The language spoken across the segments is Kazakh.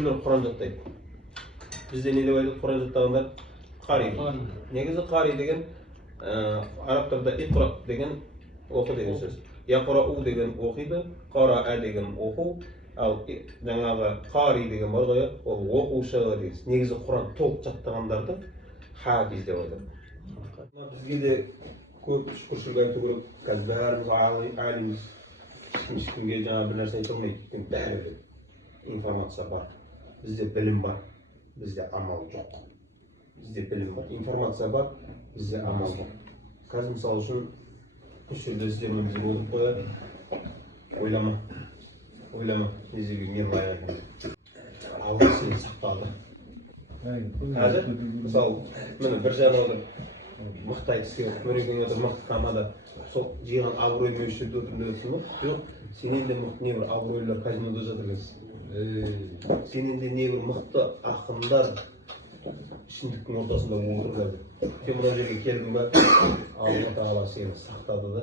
біреулер Құран жаттайды. Бізде не деп айтады Құран жаттағандар? Қари. Негізі қари деген арабтарда иқра деген оқы деген сөз. Яқрау деген оқиды, қараа деген оқу, ал жаңағы қари деген бар ғой, ол оқушы деген. Негізі Құран толық жаттағандарды хафиз деп айтады. Бізге де көп шүкіршілік айту керек. Қазір бәріміз алимбіз. Ешкімге жаңа бір нәрсе айта алмайды. Бәрі информация бар. Бізде білім бар. Бізде амал жоқ. Бізде білім бар, информация бар, бізде амал жоқ. Қазір мысалы үшін үш жерде іздермен бізге отырып қояды. Ойлама, незеге мен лайық екен. Алла сені сақтады. Қазір мысалы міне бір жағынан отыр, мықты айтыс керек, мөрекең отыр, мықты тамада. Сол жиған абырой мөлшерде отырып өтсін ба? Жоқ, сенен де мықты небір абыройлар казинода жатыр екенсің. Сенен де небір мықты ақындар ішіндіктің ортасында отырып жатыр. Сен мына жерге келдің ба, Алла Тағала сені сақтады да,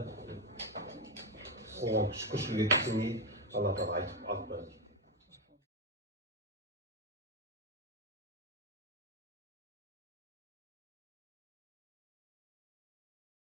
оған шүкіршілік еткеннен кейін Алла Тағала айтып алып жатыр.